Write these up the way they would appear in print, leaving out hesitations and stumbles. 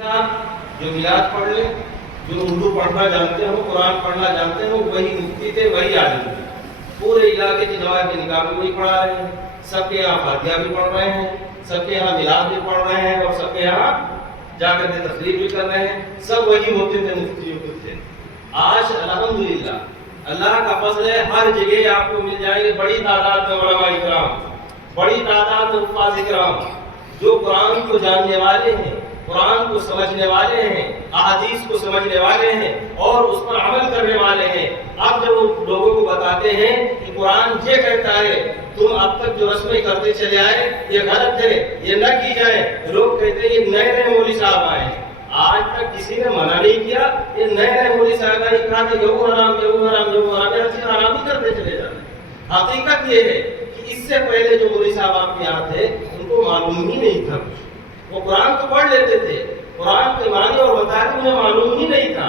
جو میلاد پڑھ لیں، جو اردو پڑھنا جانتے ہیں، قرآن پڑھنا جانتے ہیں، وہ وہی مفتی تھے، وہی عالم تھے. پورے علاقے کی نواز کے نکاح بھی وہی پڑھا رہے ہیں، سب کے یہاں فاتحہ بھی پڑھ رہے ہیں، سب کے یہاں میلاد بھی پڑھ رہے ہیں، اور سب کے یہاں جا کر کے تقریر بھی کر رہے ہیں. سب وہی ہوتے تھے، مفتی ہوتے تھے. آج الحمدللہ اللہ کا فضل ہے، ہر جگہ آپ کو مل جائیں گے بڑی تعداد میں علماء اکرام، بڑی تعداد میں حفاظ اکرام جو قرآن کو جاننے والے ہیں، قرآن کو سمجھنے والے ہیں، احادیث کو سمجھنے والے ہیں اور اس پر عمل کرنے والے ہیں. اب جب وہ لوگوں کو بتاتے ہیں کہ قرآن یہ کہتا ہے، تم اب تک جو رسمیں کرتے چلے آئے یہ غلط ہے، یہ نہ کی جائے، لوگ کہتے ہیں یہ نئے نئے مولوی صاحب آئے ہیں. آج تک کسی نے منع نہیں کیا. یہ نئے نئے مولوی صاحب نے کہا کہ یہ حرام، یہ حرام، یہ حرام، ہر چیز حرام ہی کرتے چلے جاتے ہیں. حقیقت یہ ہے کہ اس سے پہلے جو مولوی صاحب آپ کے یہاں تھے ان کو معلوم ہی نہیں تھا. وہ قرآن کو پڑھ لیتے تھے، قرآن کے معنی اور مطالب انہیں معلوم ہی نہیں تھا.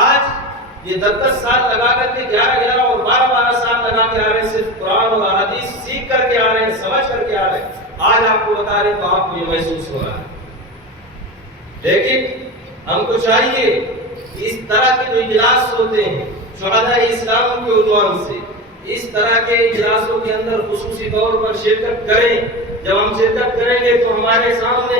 آج یہ 10 سال لگا کر کے 11 اور 12 سال لگا کے آ رہے ہیں، صرف قرآن اور حدیث سیکھ کر کے آ رہے ہیں، سمجھ کر کے آ رہے ہیں. آج آپ کو بتا رہے ہیں تو آپ کو یہ محسوس ہو رہا ہے. لیکن ہم کو چاہیے کہ اس طرح کے جو اجلاس ہوتے ہیں شہداء اسلام کے عنوان سے، اس طرح کے اجلاسوں کے اندر خصوصی طور پر شرکت کریں. جب ہم شرکت کریں گے تو ہمارے سامنے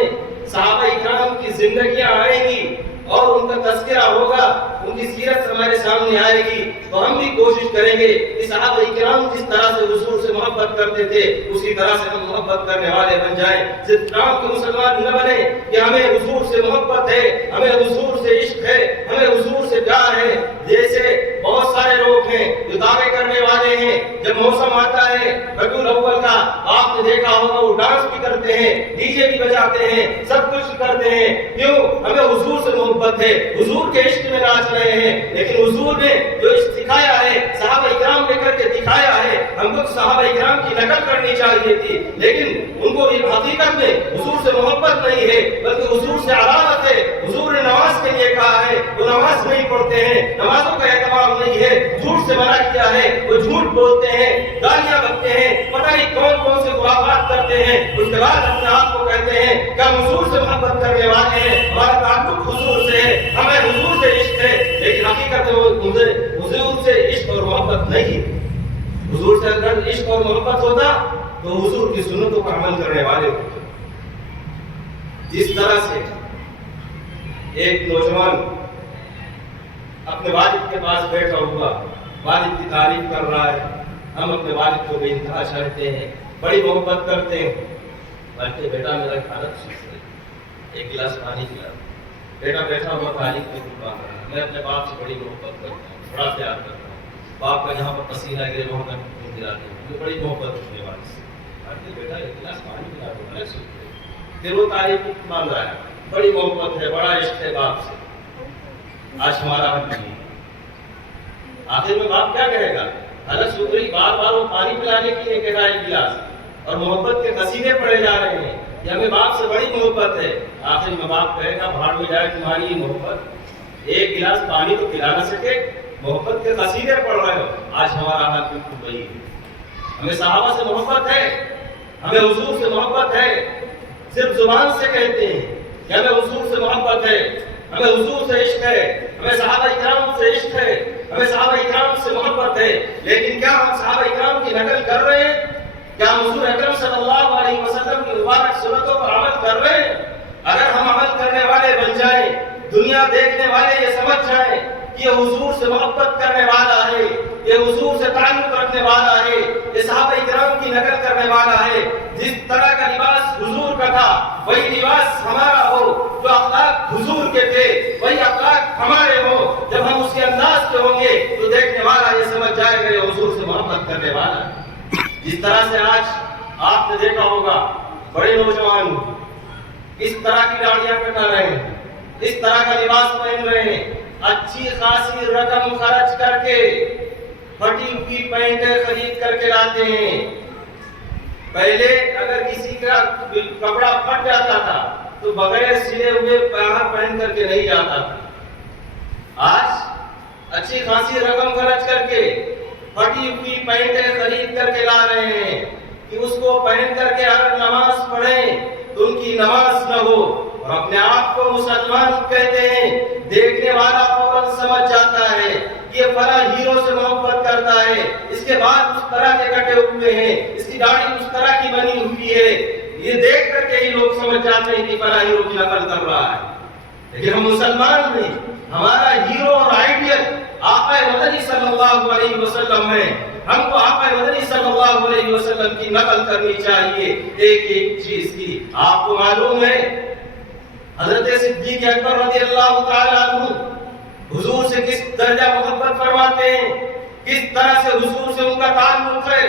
صحابہ اکرام کی زندگیاں آئیں گی اور ان کا تذکرہ ہوگا، ان کی سیرت ہمارے سامنے آئے گی. تو ہم بھی کوشش کریں گے کہ صحابہ اکرام جس طرح سے حضور سے محبت کرتے تھے اسی طرح سے ہم محبت کرنے والے بن جائیں. صرف نام کے مسلمان نہ بنے کہ ہمیں حضور سے محبت ہے، ہمیں حضور سے عشق ہے، ہمیں حضور سے پیار ہے. جیسے بہت سارے لوگ ہیں جو دعوے کرنے والے ہیں، جب موسم آتا ہے ربیع الاول کا آپ نے دیکھا ہوگا وہ ڈانس بھی کرتے ہیں، ڈی جے بھی بجاتے ہیں، سب کچھ کرتے ہیں. کیوں؟ ہمیں حضور سے محبت ہے، حضور کے عشق میں ناچ رہے ہیں. لیکن حضور نے جو عشق دکھایا ہے صحابہ اکرام نے کر کے دکھایا ہے. ہم کو صحابہ اکرام کی نقل کرنی چاہیے تھی، لیکن ان کو حقیقت میں حضور سے محبت نہیں ہے بلکہ حضور سے عداوت ہے. حضور نے نماز کے لیے کہا ہے، وہ نماز نہیں پڑھتے ہیں، نمازوں کا اہتمام نہیں ہے، جھوٹ سے منع کیا ہے، وہ جھوٹ بولتے ہیں، گالیاں بکتے ہیں، پتہ نہیں کون کون سے خرافات کرتے ہیں. اس کے بعد اپنے آپ کو کہتے ہیں کہ ہم حضور سے محبت کرنے والے ہیں، ہمارا تعلق حضور سے ہے، ہمیں حضور سے عشق ہے. لیکن حقیقت میں مجھے حضور سے عشق اور محبت نہیں. حضور سے اگر عشق اور محبت ہوتا تو حضور کی سنتوں پر عمل کرنے والے ہوتے. جس طرح سے ایک نوجوان اپنے والد کے پاس بیٹھا ہوا والد کی تعریف کر رہا ہے، ہم اپنے والد کو بے انتہا چاہتے ہیں، بڑی محبت کرتے ہیں. بلکہ بیٹا میرا حالت سوچ رہی، ایک گلاس پانی پلا. بیٹا بیٹھا ہوا تعریف میں قربان رہا. میں اپنے باپ سے بڑی محبت کرتا ہوں، بڑا پیار کرتا ہوں. باپ کا جہاں پر پسینہ گرے وہاں میں خون دلاتے ہوں، مجھے بڑی محبت ہوتی ہے والد سے. بیٹا ایک گلاس پانی پلا دو، میں سوچ رہی. پھر وہ تعریف مان رہا ہے، بڑی محبت ہے، بڑا عشق ہے باپ سے. آج ہمارا حق نہیں. آخر میں باپ کیا کہے گا؟ حالت سوچ رہی، بار بار وہ پانی پلانے کے لیے کہہ رہا ہے ایک گلاس، اور محبت کے قصیدے پڑھے جا رہے ہیں کہ ہمیں باپ سے بڑی محبت ہے. آخر میں باپ کہے گا بھاڑ میں جائے تمہاری محبت، ایک گلاس پانی تو پلا نہ سکے، محبت کے قصیدے پڑھ رہے ہو. آج ہمارا حال بالکل وہی ہے. ہمیں صحابہ سے محبت ہے، ہمیں حضور سے محبت ہے، صرف زبان سے کہتے ہیں کہ ہمیں حضور سے محبت ہے، ہمیں حضور سے عشق ہے، ہمیں صحابہ اکرام سے عشق ہے، ہمیں صحابہ اکرام سے محبت ہے. لیکن کیا ہم صحابہ اکرام کی نقل کر رہے ہیں؟ کیا ہم حضور اکرم صلی اللہ علیہ وسلم کی مبارک سنتوں پر عمل کر رہے ہیں؟ اگر ہم عمل کرنے والے بن جائیں، دنیا دیکھنے والے یہ سمجھ جائیں کہ یہ حضور سے محبت کرنے والا ہے، یہ حضور سے تعلق رکھنے والا ہے، یہ صحابہ اکرام کی نقل کرنے والا ہے. جس طرح کا لباس حضور کا تھا وہی لباس ہمارا ہو، جو اخلاق حضور کے تھے وہی اخلاق ہمارے ہو. جب ہم اس کے انداز کے ہوں گے تو دیکھنے والا یہ سمجھ جائے گا یہ حضور سے محبت کرنے والا ہے. جس طرح سے آج آپ نے دیکھا ہوگا بڑے نوجوان اس طرح کی داڑیاں کٹا رہے ہیں، اس طرح کا لباس پہن رہے ہیں، اچھی خاصی رقم خرچ کر کے پھٹی ہوئی پینٹیں خرید کر کے لاتے ہیں. پہلے اگر کسی کا کپڑا پھٹ جاتا تھا تو بغیر سلے ہوئے پہن کر کے نہیں جاتا تھا. آج اچھی خاصی رقم خرچ کر کے پھٹی ہوئی پینٹیں خرید کر کے لا رہے ہیں کہ اس کو پہن کر کے اگر نماز پڑھیں تو ان کی نماز نہ ہو. اور اپنے آپ کو مسلمان کہتے ہیں، دیکھنے والا فوراً سمجھ جاتا ہے کہ یہ فلاں ہیرو سے محبت کرتا ہے، اس کے بعد اس طرح کے کٹے ہوئے ہیں، اس کی داڑھی اس طرح کی بنی ہوئی ہے، یہ دیکھ کر کے ہی لوگ سمجھ جاتے ہیں کہ فلاں ہیرو کی نقل کر رہا ہے۔ لیکن ہم مسلمان نہیں، ہمارا ہیرو اور آئیڈیل آقا مدنی صلی اللہ علیہ وسلم ہے۔ ہم کو آقا مدنی صلی اللہ علیہ وسلم کی نقل کرنی چاہیے ایک ایک چیز کی۔ آپ کو معلوم ہے حضرت صدیق اکبر رضی اللہ تعالی عنہ حضور سے کس درجہ محبت فرماتے ہیں، کس طرح سے حضور سے ان کا تعلق ہے۔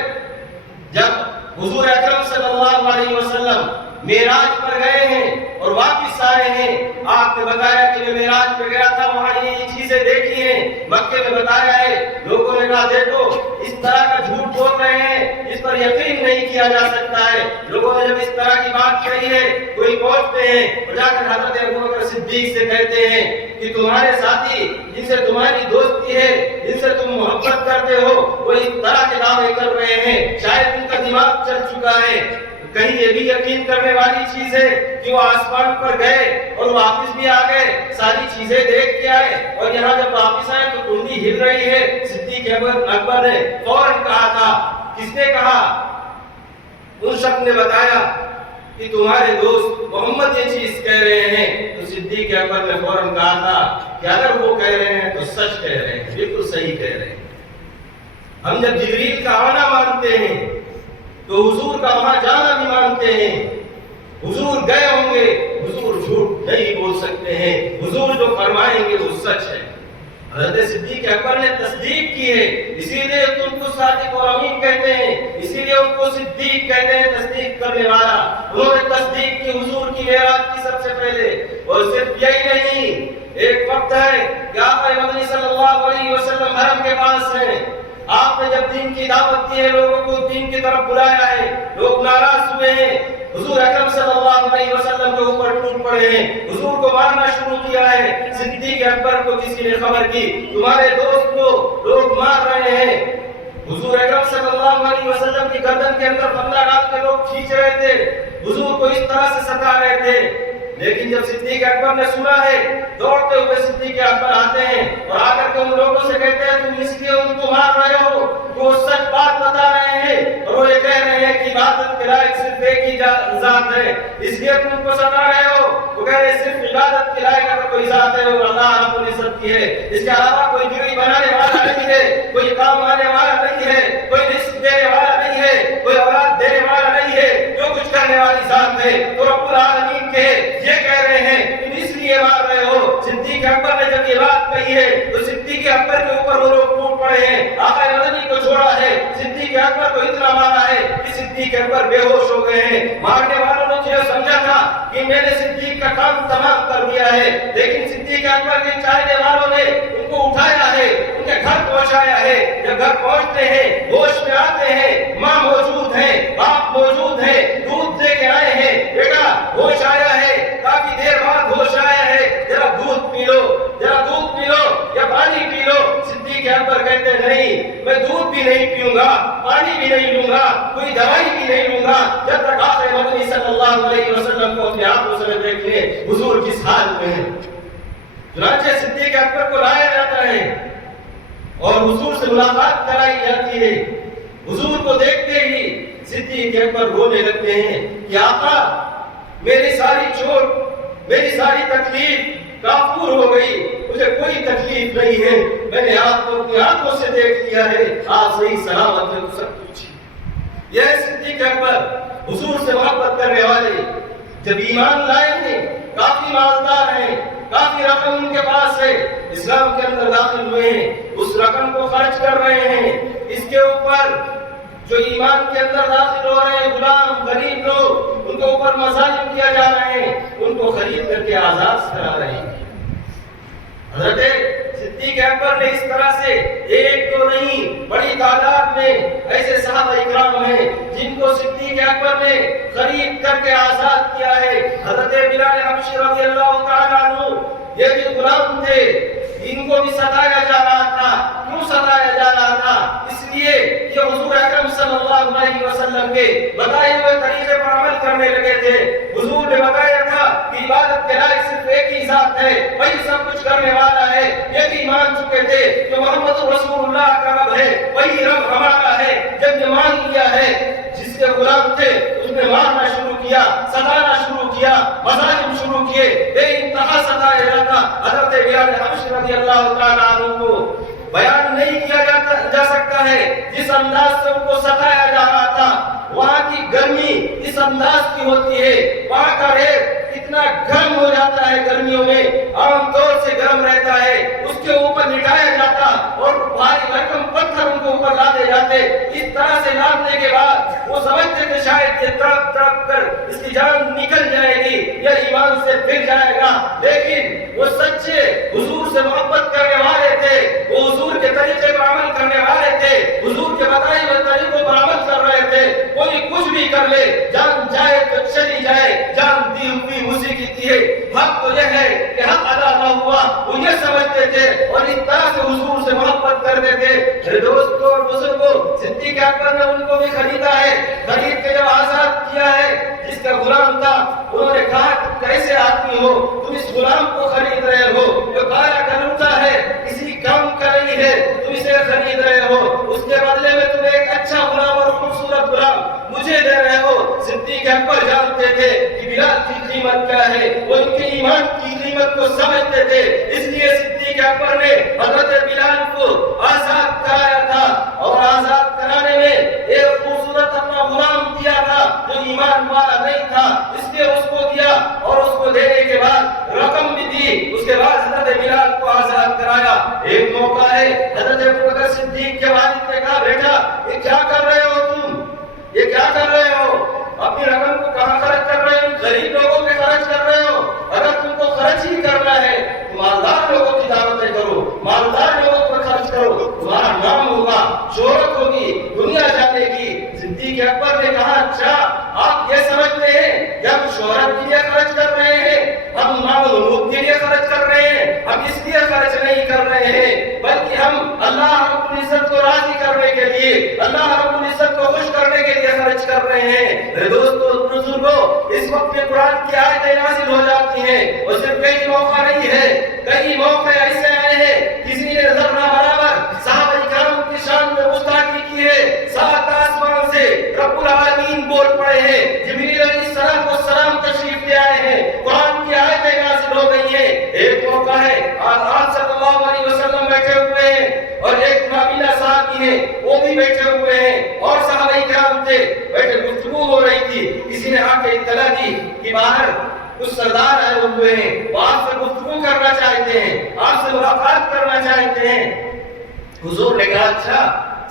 جب حضور اکرم صلی اللہ علیہ وسلم معراج پر گئے ہیں اور واپس آئے ہیں، آپ نے بتایا کہ میں معراج پہ گیا تھا، وہاں یہ چیزیں دیکھی ہیں، مکے میں بتایا ہے۔ لوگوں نے کہا دیکھو اس طرح کا جھوٹ بول رہے ہیں، اس پر یقین نہیں کیا جا سکتا ہے۔ لوگوں نے جب اس طرح کی بات کہی ہے، کوئی پہنچتے ہیں اور جا کر حضرت ابوبکر صدیق سے کہتے ہیں کہ تمہارے ساتھی جن سے تمہاری دوستی ہے، جن سے تم محبت کرتے ہو، وہ اس طرح کے دعوے کر رہے ہیں، شاید ان کا دماغ چل چکا ہے۔ کہیں یہ بھی یقین کرنے والی چیز ہے کہ وہ آسمان پر گئے اور واپس بھی آ گئے، ساری چیزیں دیکھ کے آئے، اور یہاں جب واپس آئے تو کنڈی ہل رہی ہے۔ صدیق اکبر نے فوراً کہا تھا، کس نے کہا؟ ان شخص نے بتایا کہ تمہارے دوست محمد یہ چیز کہہ رہے ہیں۔ تو صدیق اکبر نے فوراً کہا تھا کہ اگر وہ کہہ رہے ہیں تو سچ کہہ رہے ہیں، بالکل صحیح کہہ رہے ہیں۔ ہم جب جبریل کا آنا مانتے ہیں تو حضور کا وہاں جانا بھی مانتے ہیں۔ حضور گئے ہوں گے، حضور جھوٹ نہیں بول سکتے ہیں، حضور جو فرمائیں گے وہ سچ ہے۔ حضرت صدیق اکبر نے تصدیق کی ہے، اسی لیے ان کو صادق اور امین کہتے ہیں، اسی لیے ان کو صدیق کہتے ہیں، تصدیق کرنے والا۔ انہوں نے تصدیق کی حضور کی معراج کی سب سے پہلے۔ اور صرف یہی نہیں، ایک وقت ہے کہ آقا مدنی صلی اللہ علیہ وسلم حرم کے پاس ہیں، آپ نے جب دین کی دعوت دی ہے، لوگوں کو دین کی طرف بلایا ہے، لوگ ناراض ہوئے ہیں، حضور اکرم صلی اللہ علیہ وسلم کے اوپر ٹوٹ پڑے ہیں، حضور کو مارنا شروع کیا ہے۔ صدیق اکبر کو کسی نے خبر کی، تمہارے دوست کو لوگ مار رہے ہیں۔ حضور اکرم صلی اللہ علیہ وسلم کی گردن کے اندر پھندا ڈال کے لوگ کھینچ رہے تھے، حضور کو اس طرح سے ستا رہے تھے۔ لیکن جب صدیق اکبر نے سنا ہے، دوڑتے ہوئے صدیق اکبر آتے ہیں اور آ کر کے ان لوگوں سے کہتے ہیں تم اس لیے ان کو مار رہے ہو کہ وہ سچ بات بتا رہے ہیں اور وہ یہ کہہ رہے ہیں کہ عبادت کے لائق صرف ایک ہی ذات ہے، اس لیے تم ان کو ستا رہے ہو۔ وہ کہہ رہے ہیں صرف عبادت کے لائق اگر کوئی ذات ہے وہ اللہ رب العزت کی ہے، اس کے علاوہ کوئی بیوی بنانے والا نہیں ہے، کوئی کام آنے والا نہیں ہے، کوئی رزق دینے والا نہیں ہے، کوئی اولاد دینے والا نہیں ہے، جو کچھ کرنے والی ذات ہے تو رب العالمین کے یہ کہہ رہے ہیں تم اس لیے مار رہے ہو۔ صدیق اکبر نے جب یہ بات کہی ہے تو صدیق اکبر کے اوپر وہ لوگ ٹوٹ پڑے ہیں، آقا مدنی کو چھوڑا ہے، صدیق اکبر کو اتنا مارا ہے کہ صدیق اکبر بے ہوش ہو گئے ہیں۔ مارنے والوں نے یہ سمجھا تھا کہ میں نے صدیق کا کام تمام کر دیا ہے، لیکن صدیق اکبر کے چاہنے والوں نے ان کو اٹھایا ہے، ان کے گھر پہنچایا ہے۔ جب گھر پہنچتے ہیں، ہوش میں آتے ہیں، ماں موجود ہے، باپ موجود ہے، دودھ دے کے آئے ہیں، بیٹا ہوش آیا ہے، کافی دیر بعد ہوش آیا ہے، ذرا دودھ پی لو، ذرا دودھ پی لو یا پانی پی لو۔ صدیق اکبر کہتے نہیں، میں دودھ بھی نہیں پیوں گا، پانی بھی نہیں لوں گا، کوئی دوائی بھی نہیں لوں گا جب تک آقا مدنی صلی اللہ علیہ وسلم کو اپنے آنکھوں سے دیکھ لیں حضور کس حال میں ہیں۔ چنانچہ صدیق اکبر کو لایا جاتا ہے اور حضور سے ملاقات کرائی جاتی ہے۔ حضور کو دیکھتے ہی صدیق اکبر رونے لگتے ہیں کہ آقا میری ساری چوٹ، میری ساری تکلیف کافور ہو گئی، مجھے کوئی تکلیف نہیں ہے، میں نے آپ کو اپنی آنکھوں سے دیکھ لیا ہے، آپ صحیح سلامت ہے، سب کچھ۔ یہ صدیق اکبر حضور سے محبت کرنے والے، جب ایمان لائے ہیں، کافی مالدار ہیں، کافی رقم ان کے پاس ہے، اسلام کے اندر داخل ہوئے ہیں، اس رقم کو خرچ کر رہے ہیں، اس کے اوپر جو ایمان کے اندر داخل ہو رہے ہیں غلام غریب لوگ، ان کے اوپر مظالم کیا جا رہے ہیں، ان کو خرید کر کے آزاد کرا رہے ہیں۔ حضرت صدیق اکبر نے اس طرح سے ایک تو نہیں بڑی تعداد میں ایسے صحابہ اکرام ہیں جن کو صدیق اکبر نے خرید کر کے آزاد کیا ہے۔ حضرت بلال حبشی رضی اللہ تعالیٰ عنہ یہ بھی غلام تھے، ان کو بھی ستایا جا رہا تھا۔ کیوں ستایا جا رہا تھا؟ اس لیے کہ حضور اکرم صلی اللہ علیہ وسلم کے بتائے ہوئے طریقے پر عمل کرنے لگے تھے۔ حضور نے بتایا تھا کہ کہ عبادت کے لائق صرف ایک ہی ذات ہے، وہی سب کچھ کرنے والا ہے، یہ بھی مان چکے تھے کہ محمد رسول اللہ کا رب ہے، وہی رب ہمارا ہے۔ جب یہ مان لیا ہے، جس کے غلام تھے اس نے مارنا شروع کیا، ستانا شروع کیا، مظالم شروع کیے، بے انتہا ستایا جاتا۔ حضرت بلال حبشی رضی اللہ تعالیٰ عنہ کو بیان نہیں کیا جا سکتا ہے جس انداز سے ان کو ستایا جا رہا تھا۔ وہاں کی گرمی اس انداز کی ہوتی ہے، وہاں کا ریت اتنا گرم ہو جاتا ہے، گرمیوں میں عام طور سے گرم رہتا ہے، اس کے اوپر لٹایا جاتا اور بھاری بھرکم پتھر ان کو اوپر لاتے جاتے۔ اس طرح سے لانے کے بعد وہ سمجھتے تھے شاید یہ تڑپ تڑپ کر اس کی جان نکل جائے گی یا ایمان سے پھر جائے گا، لیکن وہ سچے حضور سے محبت کرنے والے تھے، وہ حضور کے طریقے پر عمل کرنے والے تھے، حضور کے بتائے ہوئے طریقوں پر عمل کر رہے تھے۔ کوئی کچھ بھی کر لے، جان جائے تو چلی جائے، جان دی ہوئی اسی کی تھی۔ حق تو یہ ہے کہ حق ادا نہ ہوا، وہ یہ سمجھتے تھے اور اس طرح سے حضور سے محبت کرتے تھے۔ میرے دوستوں اور بزرگوں، صدیق اکبر نے ان کو بھی خریدا ہے، خرید کے جب آزاد کیا ہے، جس کا غلام تھا انہوں نے کہا تم کیسے آدمی ہو، تم اس غلام کو خرید رہے ہو جو کالا کلوٹا ہے، کسی کام کا نہیں ہے، تم اسے خرید رہے ہو، اس کے بدلے میں تم ایک اچھا غلام اور خوبصورت غلام مجھے دے رہے ہو۔ صدیق اکبر جانتے تھے کہ بلال کی قیمت کیا ہے، وہ ان کے ایمان کی قیمت کو سمجھتے تھے، اس لیے صدیق اکبر نے حضرت بلال کو آزاد کرایا تھا اور آزاد کرانے میں ایک خوبصورت اپنا غلام دیا تھا جو ایمان والا نہیں تھا، اس لیے اس کو دیا اور اس کو دینے کے بعد رقم بھی دی، اس کے بعد حضرت بلال کو آزاد کرایا۔ ایک موقع ہے حضرت ابوبکر صدیق کے والد نے کہا بیٹا یہ کیا کر رہے ہو تم، یہ کیا کر رہے ہو، اپنی رقم کو کہاں خرچ کر رہے ہو، غریب لوگوں پہ خرچ کر رہے ہو، اگر تم کو خرچ ہی کرنا ہے مالدار لوگوں کی دعوتیں کرو، مالدار لوگوں پر خرچ کرو، تمہارا نام ہوگا، شہرت ہوگی، دنیا جانے گی۔ صدیق اکبر نے کہا اچھا آپ یہ سمجھتے ہیں کہ ہم شہرت کے لیے خرچ کر رہے ہیں، ہم معلومات کے لیے خرچ کر رہے ہیں، ہم اس لیے خرچ نہیں کر رہے ہیں بلکہ ہم اللہ رب العزت کو راضی کرنے کے لیے، اللہ رب العزت کو خوش کرنے کے لیے خرچ کر رہے ہیں۔ میرے دوستو بزرگوں، اس وقت میں قرآن کی آیتیں نازل ہو جاتی ہیں اور صرف کئی موقع نہیں ہے، کئی موقع ایسے آئے ہیں کسی نے ذرہ برابر صحابہ کرام کی شان میں گستاخی کی ہے، سات آسمان سے رب العالمین بول پڑے ہیں، جبریل علیہ السلام تشریف لے آئے ہیں، قرآن کی آیتیں نازل ہو گئی ہیں۔ ایک موقع ہے آپ صلی اللہ علیہ وسلم بیٹھے ہوئے ہیں اور ایک نابینا صحابی ہے وہ بھی بیٹھے ہوئے ہیں اور صحابہ کرام تھے، بیٹھے گفتگو ہو رہی تھی، کسی نے آ کے اطلاع دی کہ باہر کچھ سردار آئے ہوئے ہیں، وہ آپ سے گفتگو کرنا چاہتے ہیں، آپ سے ملاقات کرنا چاہتے ہیں۔ حضور نے کہا اچھا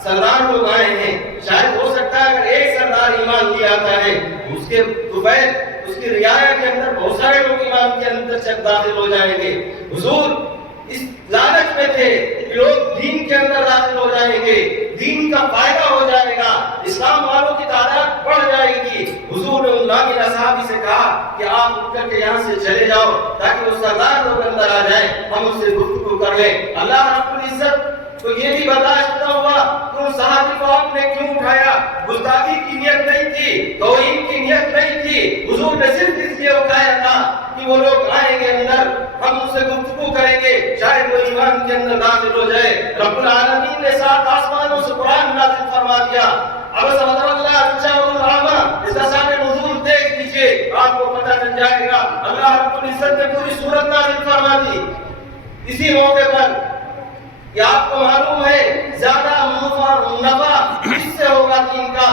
سردار لوگ آئے ہیں، شاید ہو سکتا ہے اگر ایک سردار ایمان لے آتا ہے اس کے طفیل اس کی رعایا کے اندر بہت سارے لوگ ایمان کے اندر سے داخل ہو جائیں گے۔ حضور اس لالچ میں تھے کہ لوگ دین کے اندر داخل ہو جائیں گے، دین کا فائدہ ہو جائے گا، اسلام والوں کی تعداد بڑھ جائے گی۔ حضور نے ان نابینا صحابی سے کہا کہ آپ اٹھ کر کے یہاں سے چلے جاؤ تاکہ وہ سردار لوگ اندر آ جائیں، ہم ان سے گفتگو کر لیں۔ اللہ رب العزت تو یہ بھی برداشت نہ ہوا کہ ان صحابی کو آپ نے کیوں اٹھایا، گستاخی کی نیت نہیں تھی، توہین کی نیت نہیں تھی، حضور نے صرف اس لیے اٹھایا تھا کہ وہ لوگ آئیں گے اندر، ہم ان سے گفتگو کریں گے، شاید وہ ایمان کے اندر داخل ہو جائے۔ رب العالمین نے سات آسمانوں سے قرآن نازل فرما دیا۔ اب سمجھ اللہ اچھا الرحمہ اس کا شان نزول دیکھ لیجئے، آپ کو پتہ چل جائے گا۔ اللہ رب العزت نے پوری سورت نازل فرما دی اسی موقع پر کہ آپ کو معلوم ہے زیادہ نفع کس سے ہوگا، دین کا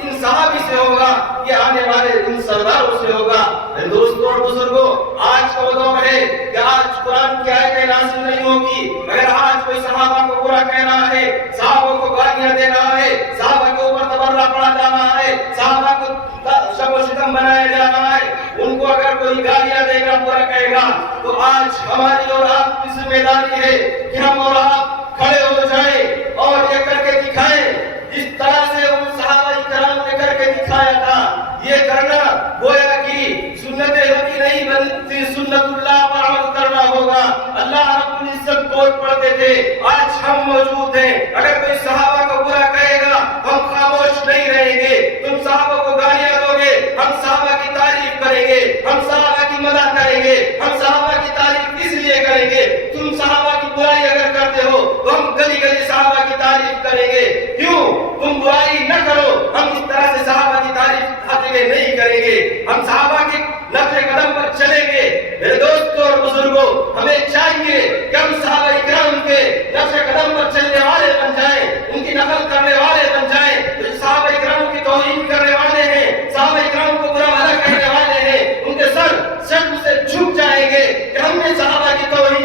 ان صحابی سے ہوگا، یہ آنے والے ان سرداروں سے ہوگا۔ دوستوں اور بزرگوں، آج کا وہ دور ہے کہ آج قرآن کی آیتیں نازل نہیں ہوگی مگر آج کوئی صحابہ کو برا کہہ رہا ہے، صحابہ کو گالیاں دے رہا ہے، صحابہ کے اوپر تبرہ پڑا جا رہا ہے، صحابہ کو شب و شتم بنایا جا رہا ہے، ان کو اگر کوئی گالیاں دے گا، برا کہے گا، تو آج ہماری اور آپ کی ذمہ داری ہے کہ ہم اور آپ کھڑے ہو جائیں اور یہ کر کے دکھائیں جس طرح سے ان صحابہ کرام نے کر کے دکھایا تھا۔ یہ کرنا گویا کہ سنت نبی نہیں بلکہ سنت اللہ پر عمل کرنا ہوگا۔ اللہ رب العزت بول پڑتے تھے، آج ہم موجود ہیں، اگر کوئی صحابہ کو برا کہے گا ہم خاموش نہیں رہیں گے، تم صحابہ کو گالیاں دو گے، ہم صحابہ کی تعریف کریں گے، ہم صحابہ کی مدح کریں گے. ہم صحابہ کی تعریف اس لیے کریں گے. تم صحابہ کی برائی اگر کرتے ہو تو ہم گلی گلی صحابہ کی تعریف کریں گے. کیوں؟ تم برائی نہ کرو. ہم اس طرح سے صحابہ کی تعریف ہر جگہ نہیں کریں گے. ہم صحابہ کے نقش قدم پر چلیں گے. میرے دوستوں اور بزرگوں، ہمیں چاہیے کہ ہم صحابہ کرام کے نقش قدم پر چلنے والے بن جائیں، ان کی نقل کرنے والے بن جائیں. جو صحابہ کرام کی توہین کرنے والے ہیں، صحابہ کرام کو برا بھلا کہنے والے ہیں، ان کے سر شرم سے جھک جائیں گے کہ ہم نے صحابہ کی توہین